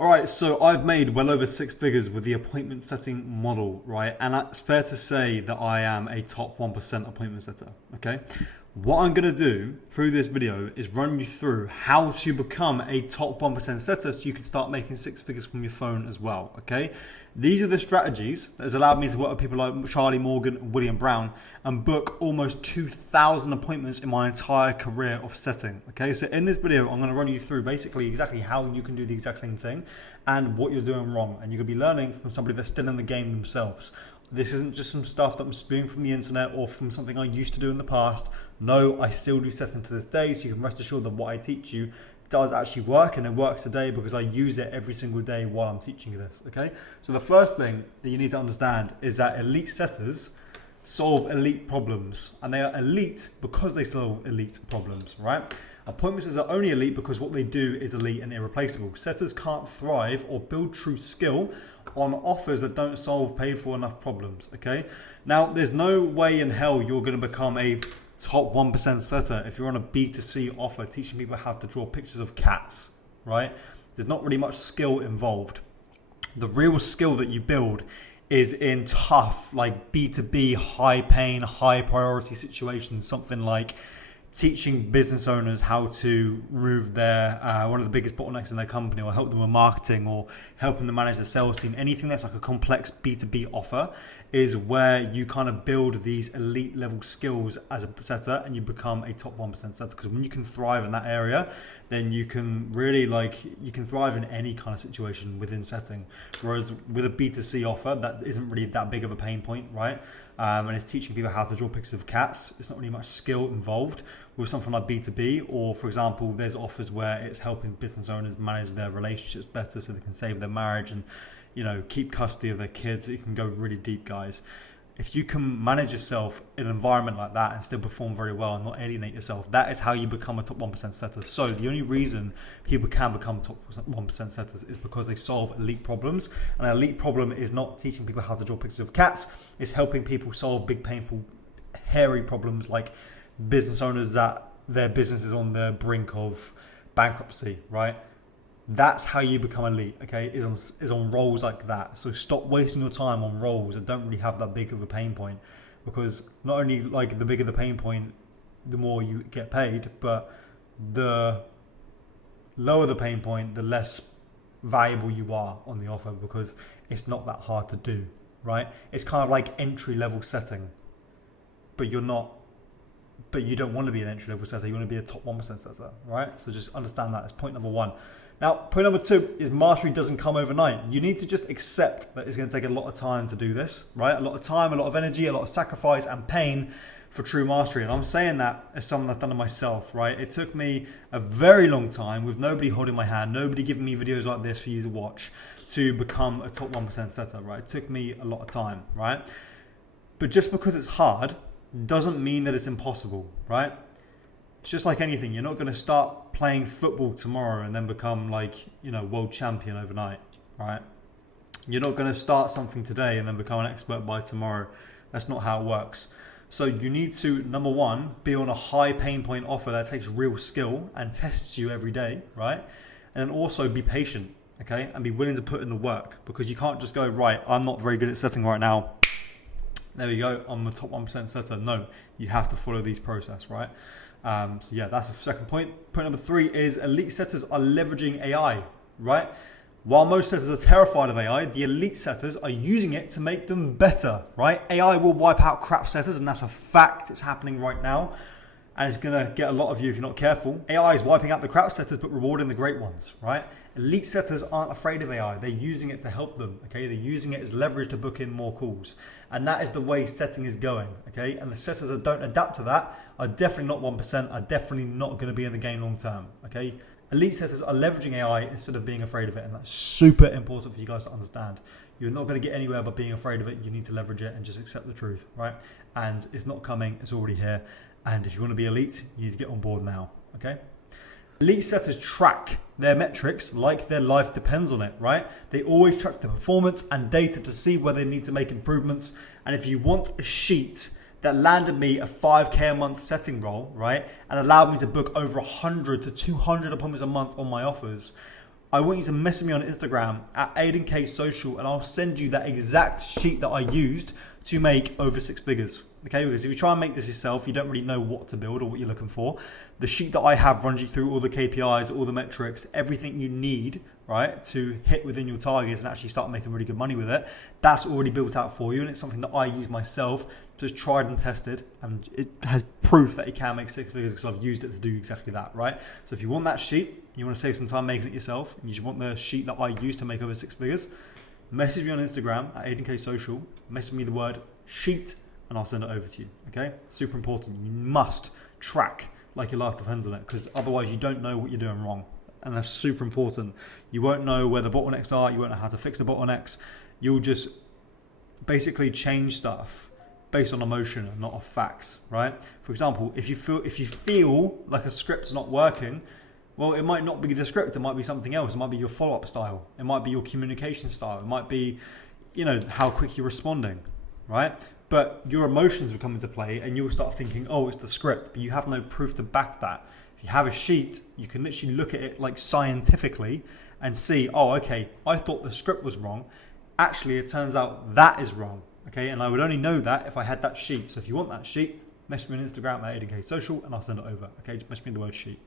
All right, so I've made well over six figures with the appointment setting model, right? And it's fair to say that I am a top 1% appointment setter, okay? What I'm gonna do through this video is run you through how to become a top 1% setter so you can start making six figures from your phone as well, okay? These are the strategies that has allowed me to work with people like Charlie Morgan and William Brown and book almost 2,000 appointments in my entire career of setting, okay? So in this video, I'm gonna run you through basically exactly how you can do the exact same thing and what you're doing wrong. And you're gonna be learning from somebody that's still in the game themselves. This isn't just some stuff that I'm spewing from the internet or from something I used to do in the past. No, I still do setting to this day, so you can rest assured that what I teach you does actually work, and it works today because I use it every single day while I'm teaching you this, okay? So the first thing that you need to understand is that elite setters solve elite problems, and they are elite because they solve elite problems, right? Appointment setters are only elite because what they do is elite and irreplaceable. Setters can't thrive or build true skill on offers that don't solve paid for enough problems, okay? Now, there's no way in hell you're gonna become a top 1% setter if you're on a B2C offer teaching people how to draw pictures of cats, right? There's not really much skill involved. The real skill that you build is in tough, like B2B, high pain, high priority situations, something like teaching business owners how to remove their one of the biggest bottlenecks in their company, or help them with marketing, or helping them manage the sales team. Anything that's like a complex B2B offer is where you kind of build these elite level skills as a setter and you become a top 1% setter. Because when you can thrive in that area, then you can really you can thrive in any kind of situation within setting. Whereas with a B2C offer, that isn't really that big of a pain point, right? And it's teaching people how to draw pictures of cats. It's not really much skill involved. With something like B2B, or for example, there's offers where it's helping business owners manage their relationships better so they can save their marriage and, keep custody of their kids. It can go really deep, guys. If you can manage yourself in an environment like that and still perform very well and not alienate yourself, that is how you become a top 1% setter. So the only reason people can become top 1% setters is because they solve elite problems. And an elite problem is not teaching people how to draw pictures of cats. It's helping people solve big, painful, hairy problems like business owners that their business is on the brink of bankruptcy, right? That's how you become elite, okay, is on roles like that. So stop wasting your time on roles that don't really have that big of a pain point, because not only like the bigger the pain point, the more you get paid, but the lower the pain point, the less valuable you are on the offer, because it's not that hard to do, right? It's kind of like entry level setting, but you don't want to be an entry level setter. You want to be a top 1% setter, right? So just understand that. That's point number one. Now, point number two is mastery doesn't come overnight. You need to just accept that it's going to take a lot of time to do this, right? A lot of time, a lot of energy, a lot of sacrifice and pain for true mastery. And I'm saying that as someone that's done it myself, right? It took me a very long time with nobody holding my hand, nobody giving me videos like this for you to watch, to become a top 1% setter, right? It took me a lot of time, right? But just because it's hard doesn't mean that it's impossible, right? It's just like anything. You're not going to start playing football tomorrow and then become world champion overnight, right? You're not going to start something today and then become an expert by tomorrow. That's not how it works. So you need to, number one, be on a high pain point offer that takes real skill and tests you every day, right? And also be patient, okay? And be willing to put in the work, because you can't just go, right, I'm not very good at setting right now. There we go, I'm the top 1% setter. No, you have to follow these process, right? So yeah, that's the second point. Point number three is elite setters are leveraging AI, right? While most setters are terrified of AI, the elite setters are using it to make them better, right? AI will wipe out crap setters, and that's a fact. It's happening right now. And it's going to get a lot of you if you're not careful. AI is wiping out the crap setters but rewarding the great ones, right? Elite setters aren't afraid of AI. They're using it to help them, okay? They're using it as leverage to book in more calls. And that is the way setting is going, okay? And the setters that don't adapt to that are definitely not 1%, are definitely not going to be in the game long term, okay? Elite setters are leveraging AI instead of being afraid of it. And that's super important for you guys to understand. You're not going to get anywhere by being afraid of it. You need to leverage it and just accept the truth, right? And it's not coming, it's already here. And if you want to be elite, you need to get on board now, okay? Elite setters track their metrics like their life depends on it, right? They always track the performance and data to see where they need to make improvements. And if you want a sheet that landed me a 5K a month setting role, right? And allowed me to book over 100 to 200 appointments a month on my offers, I want you to message me on Instagram at AidenK Social, and I'll send you that exact sheet that I used to make over 6 figures. Okay, because if you try and make this yourself, you don't really know what to build or what you're looking for. The sheet that I have runs you through all the KPIs, all the metrics, everything you need, right, to hit within your targets and actually start making really good money with it. That's already built out for you, and it's something that I use myself. So it's tried and tested, and it has proof that it can make 6 figures because I've used it to do exactly that, right? So if you want that sheet, you want to save some time making it yourself, and you just want the sheet that I use to make over 6 figures, message me on Instagram at AidenK Social, message me the word sheet, and I'll send it over to you, okay? Super important. You must track like your life depends on it, because otherwise you don't know what you're doing wrong. And that's super important. You won't know where the bottlenecks are. You won't know how to fix the bottlenecks. You'll just basically change stuff based on emotion and not off facts, right? For example, if you feel like a script's not working, well, it might not be the script. It might be something else. It might be your follow-up style. It might be your communication style. It might be, how quick you're responding, right? But your emotions will come into play, and you'll start thinking, oh, it's the script, but you have no proof to back that. If you have a sheet, you can literally look at it like scientifically and see, oh, okay, I thought the script was wrong. Actually, it turns out that is wrong, okay? And I would only know that if I had that sheet. So if you want that sheet, message me on Instagram at AidenK Social, and I'll send it over, okay? Just message me the word sheet.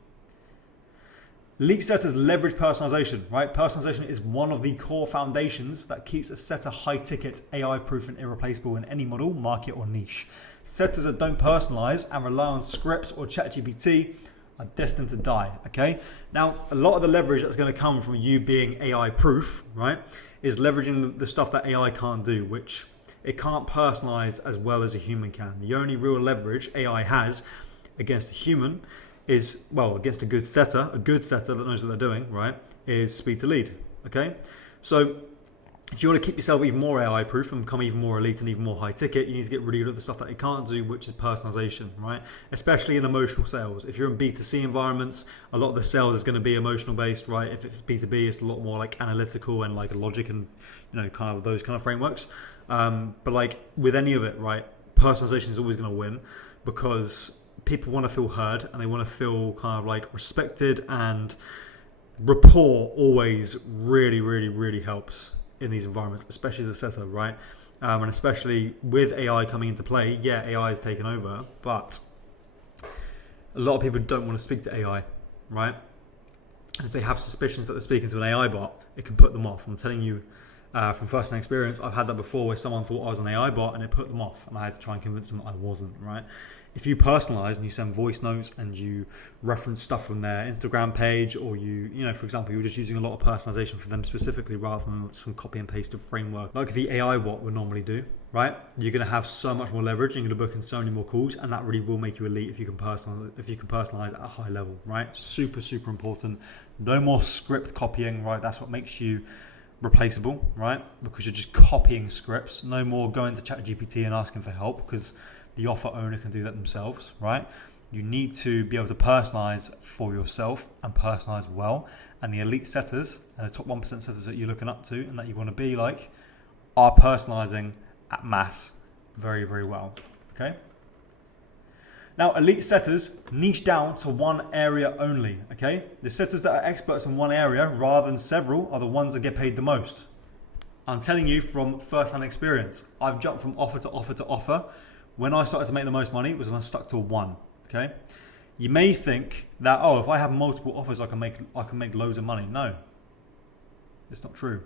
Elite setters leverage personalization, right? Personalization is one of the core foundations that keeps a setter high ticket, AI proof, and irreplaceable in any model, market, or niche. Setters that don't personalize and rely on scripts or ChatGPT are destined to die, okay? Now, a lot of the leverage that's going to come from you being AI proof, right, is leveraging the stuff that AI can't do, which it can't personalize as well as a human can. The only real leverage AI has against a human is, well, against a good setter that knows what they're doing, right, is speed to lead, okay? So if you want to keep yourself even more AI proof and become even more elite and even more high ticket, you need to get rid of the stuff that it can't do, which is personalization, right? Especially in emotional sales. If you're in B2C environments, a lot of the sales is going to be emotional based, right? If it's B2B, it's a lot more like analytical and like logic and, kind of those kind of frameworks. But like with any of it, right, personalization is always going to win, because people want to feel heard and they want to feel kind of like respected, and rapport always really, really, really helps in these environments, especially as a setter, right? And especially with AI coming into play, yeah, AI is taken over, but a lot of people don't want to speak to AI, right? And if they have suspicions that they're speaking to an AI bot, it can put them off. I'm telling you from first-hand experience, I've had that before where someone thought I was an AI bot and it put them off, and I had to try and convince them I wasn't, right? If you personalize and you send voice notes and you reference stuff from their Instagram page, or for example, you're just using a lot of personalization for them specifically rather than some copy and paste of framework like the AI bot would normally do, right? You're going to have so much more leverage, and you're going to book in so many more calls, and that really will make you elite if you can personalize at a high level, right? Super, super important. No more script copying, right? That's what makes you replaceable, right? Because you're just copying scripts. No more going to ChatGPT and asking for help, because the offer owner can do that themselves, right? You need to be able to personalize for yourself and personalize well. And the elite setters and the top 1% setters that you're looking up to and that you want to be like are personalizing at mass very, very well, okay? Now, elite setters niche down to one area only, okay? The setters that are experts in one area rather than several are the ones that get paid the most. I'm telling you from first-hand experience. I've jumped from offer to offer to offer. When I started to make the most money was when I stuck to one, okay? You may think that, oh, if I have multiple offers, I can make loads of money. No, it's not true.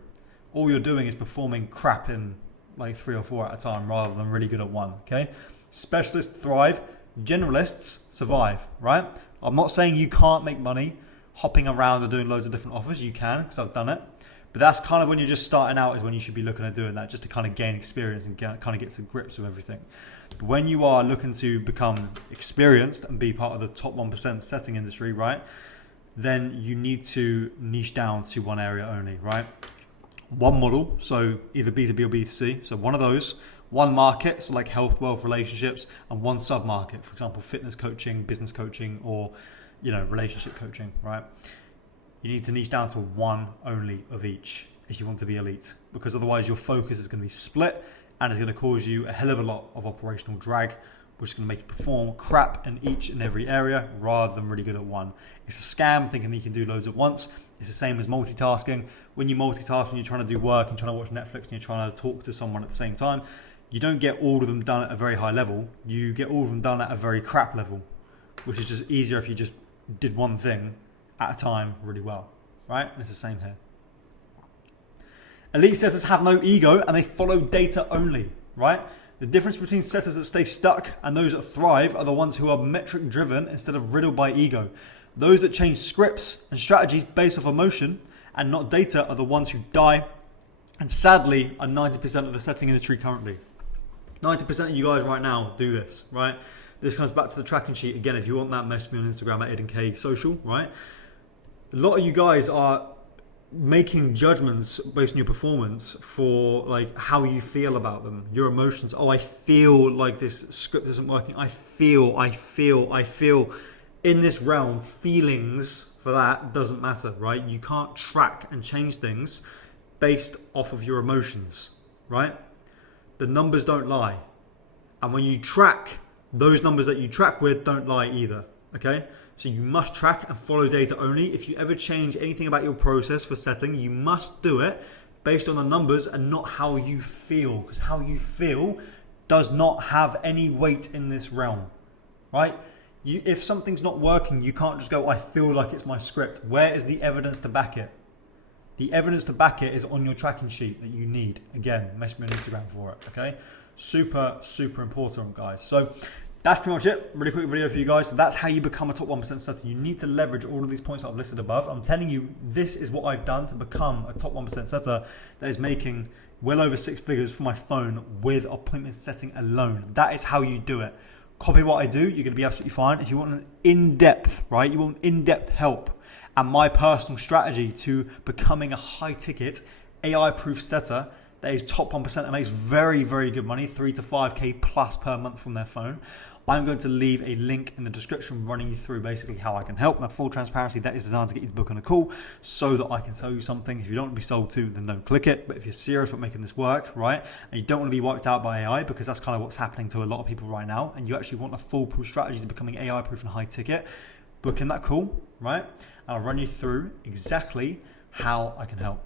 All you're doing is performing crap in like 3 or 4 at a time rather than really good at one, okay? Specialists thrive, generalists survive, right? I'm not saying you can't make money hopping around and doing loads of different offers. You can, because I've done it. But that's kind of when you're just starting out is when you should be looking at doing that, just to kind of gain experience and kind of get to grips with everything. But when you are looking to become experienced and be part of the top 1% setting industry, right, then you need to niche down to one area only, right? One model, so either B2B or B2C, so one of those, one market, so like health, wealth, relationships, and one sub-market, for example, fitness coaching, business coaching, or relationship coaching, right? You need to niche down to one only of each if you want to be elite, because otherwise your focus is going to be split and it's going to cause you a hell of a lot of operational drag, which is going to make you perform crap in each and every area rather than really good at one. It's a scam thinking that you can do loads at once. It's the same as multitasking. When you multitask, when you're trying to do work and trying to watch Netflix and you're trying to talk to someone at the same time, you don't get all of them done at a very high level. You get all of them done at a very crap level, which is just easier if you just did one thing at a time really well, right? And it's the same here. Elite setters have no ego and they follow data only, right? The difference between setters that stay stuck and those that thrive are the ones who are metric driven instead of riddled by ego. Those that change scripts and strategies based off emotion and not data are the ones who die, and sadly are 90% of the setting industry currently. 90% of you guys right now do this, right? This comes back to the tracking sheet. Again, if you want that, message me on Instagram at AidenK Social, right? A lot of you guys are making judgments based on your performance for like how you feel about them, your emotions. Oh, I feel like this script isn't working. I feel. In this realm, feelings for that doesn't matter, right? You can't track and change things based off of your emotions, right? The numbers don't lie. And when you track, those numbers that you track with don't lie either, okay? So you must track and follow data only. If you ever change anything about your process for setting, you must do it based on the numbers and not how you feel, because how you feel does not have any weight in this realm, right? If something's not working, you can't just go, I feel like it's my script. Where is the evidence to back it? The evidence to back it is on your tracking sheet that you need. Again, message me on Instagram for it, okay? Super, super important, guys. So that's pretty much it. Really quick video for you guys. So that's how you become a top 1% setter. You need to leverage all of these points that I've listed above. I'm telling you, this is what I've done to become a top 1% setter that is making well over 6 figures for my phone with appointment setting alone. That is how you do it. Copy what I do, you're going to be absolutely fine. If you want an in-depth, right? You want in-depth help and my personal strategy to becoming a high-ticket, AI-proof setter that is top 1% and makes very, very good money, 3 to 5K plus per month from their phone. I'm going to leave a link in the description running you through basically how I can help. Now, full transparency, that is designed to get you to book on a call so that I can sell you something. If you don't want to be sold to, then don't click it. But if you're serious about making this work, right, and you don't want to be wiped out by AI, because that's kind of what's happening to a lot of people right now, and you actually want a foolproof strategy to becoming AI-proof and high-ticket, book in that call, right? And I'll run you through exactly how I can help.